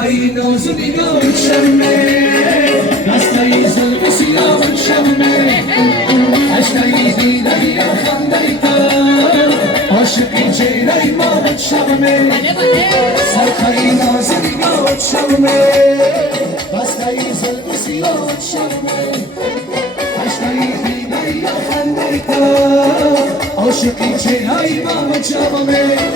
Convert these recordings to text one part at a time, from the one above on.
سرخی نازونی گل شمه دستای زلف سیاه شمه اشکای دیدی یا خندی تا عاشقی چهره ما شمه سرخی نازونی گل شمه دستای زلف سیاه شمه اشکای دیدی یا خندی تا عاشقی چهره ما شمه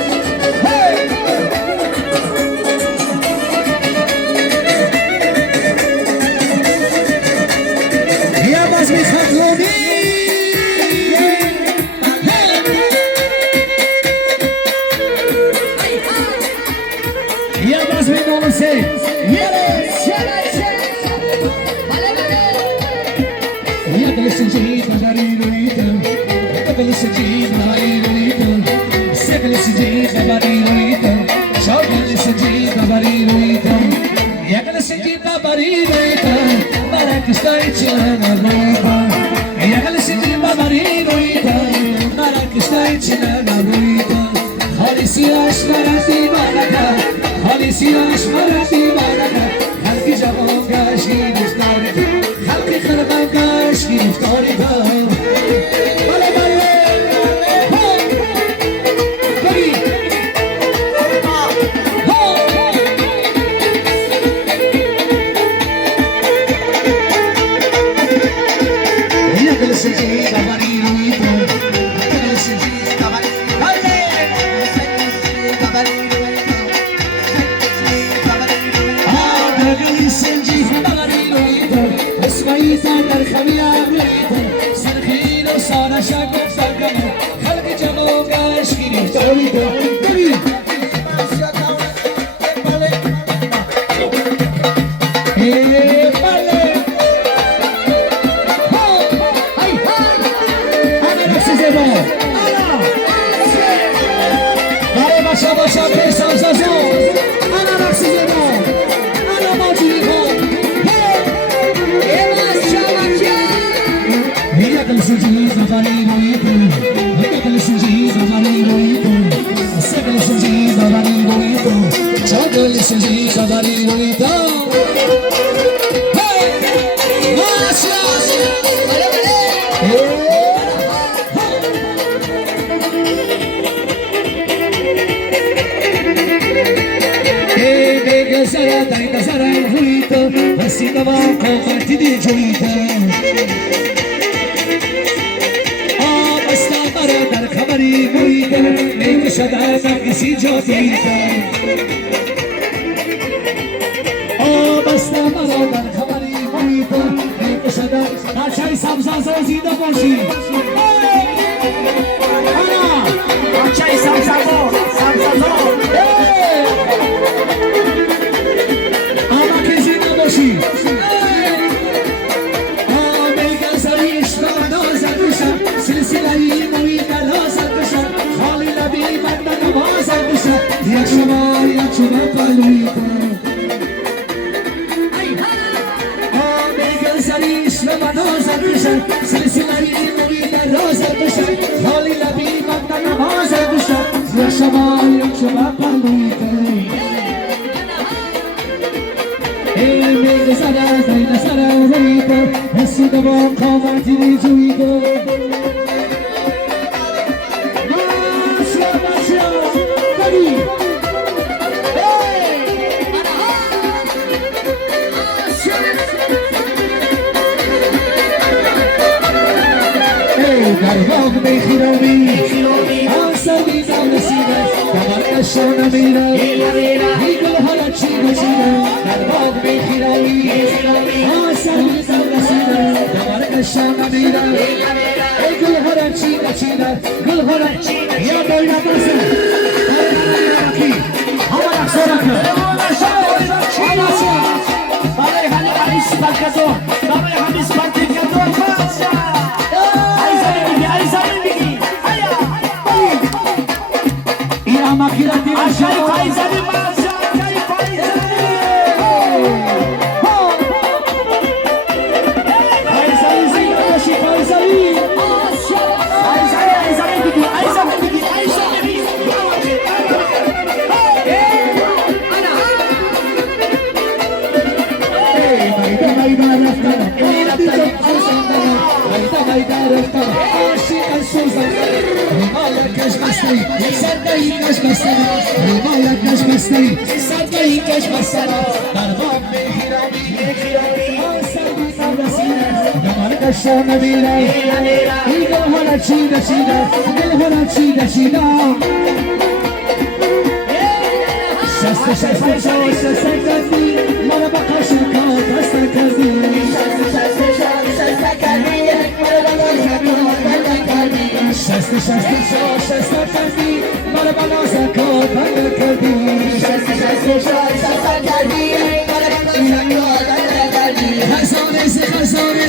هستی صدقه کش بسرا در باب خیرامی آسانی نرسیده دمان قشتا نبیره این دل هنه چیده چیده دل هنه چیده چیده شست کردی مرا با قشنگات دست کردی شست کردی مرا با نازکات بند کردی